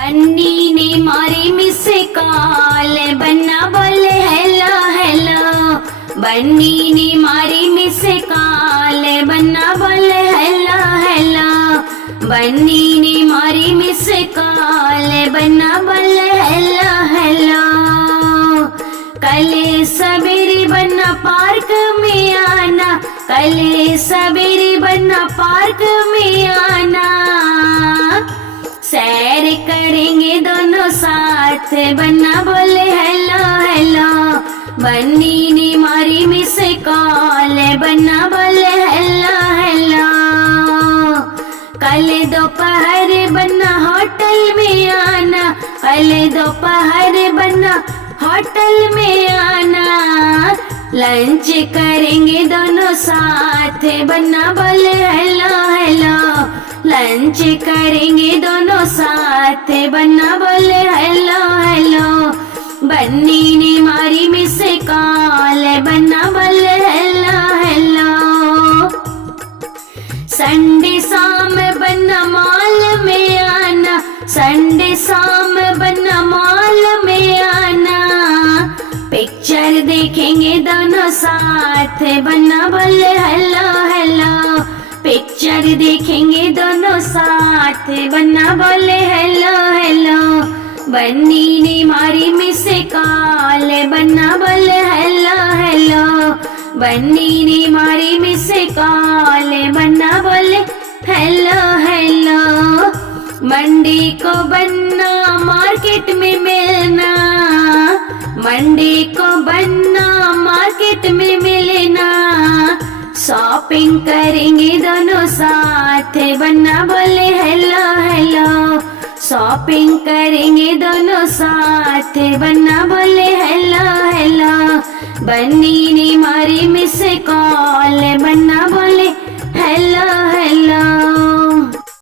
बन्नी ने मारी miss call, बन्ना बोले हेलो हेलो। बन्नी ने मारी मिस कॉल, बन्ना बोले हेलो हेलो। बन्नी ने मारी मिस कॉल, बन्ना बोले हेलो हेलो। कल सवेरे बन्ना पार्क में आना, कल सवेरे बन्ना पार्क में आना। सैर करेंगे दोनों साथ, बन्ना बोले हेलो हेलो। बन्नी ने मारी मिस कॉल, बन्ना बोले हेलो हेलो। कल दोपहर बन्ना होटल में आना, कल दोपहर बन्ना होटल में आना। लंच करेंगे दोनों साथ, बन्ना बोले हेलो हेलो। लंच करेंगे दोनों साथ, बन्ना बोले हेलो हेलो। बन्नी ने मारी मिस कॉल, बन्ना बोले हेलो हेलो। संडे शाम बन्ना मॉल में आना, संडे शाम बन्ना मॉल में आना। पिक्चर देखेंगे दोनों साथ, बन्ना बोले हेलो हेलो। पिक्चर देखेंगे दोनों साथ, बन्ना बोले हेलो हेलो। बन्नी ने मारी मिस कॉल, बन्ना बोले हेलो हेलो। बन्नी ने मारी मिस कॉल, बन्ना बोले हेलो हेलो। मंडे को बन्ना मार्केट में मिलना, मंडे को बन्ना मार्केट में मिलना। शॉपिंग करेंगे दोनों साथ, बन्ना बोले हेलो हेलो। शॉपिंग करेंगे दोनों साथ, बन्ना बोले हेलो हेलो। बन्नी ने मारी मिस कॉल, बन्ना बोले